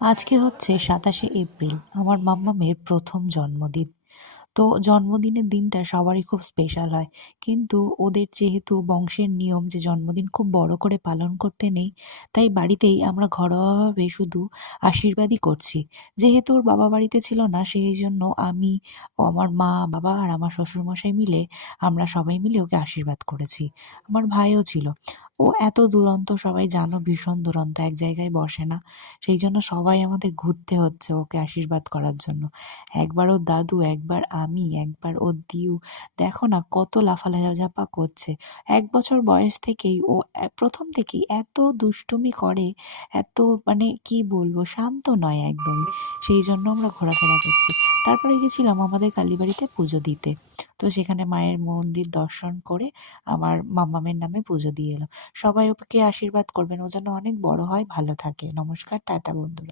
আজকে হচ্ছে ২৭শে এপ্রিল, আমার মাম্মামের প্রথম জন্মদিন। তো জন্মদিনের দিনটা সবারই খুব স্পেশাল হয়, কিন্তু ওদের যেহেতু বংশের নিয়ম যে জন্মদিন খুব বড় করে পালন করতে নেই, তাই বাড়িতেই আমরা ঘরোয়াভাবে শুধু আশীর্বাদই করছি। যেহেতু ওর বাবা বাড়িতে ছিল না, সেই জন্য আমি ও আমার মা, বাবা আর আমার শ্বশুরমশাই মিলে আমরা সবাই মিলে ওকে আশীর্বাদ করেছি। আমার ভাইও ছিল। ও এত দুরন্ত, সবাই জানো, ভীষণ দুরন্ত, এক জায়গায় বসে না। সেই জন্য সবাই আমাদের ঘুরতে হচ্ছে ওকে আশীর্বাদ করার জন্য। একবার ওর দাদু, একবার আমি, একবার ওর দিউ। দেখো না কত লাফালাফাঝাপা করছে। ১ বছর বয়স থেকেই ও প্রথম থেকেই এত দুষ্টুমি করে, এত মানে কি বলবো, শান্ত নয় একদমই। সেই জন্য আমরা ঘোরাফেরা করছি। তারপরে গেছিলাম আমাদের কালীবাড়িতে পুজো দিতে। তো সেখানে মায়ের মন্দির দর্শন করে আমার মাম্মামের নামে পুজো দিয়ে এলাম। সবাই ওকে আশীর্বাদ করবেন, ও যেন অনেক বড় হয়, ভালো থাকে। নমস্কার, টাটা বন্ধুরা।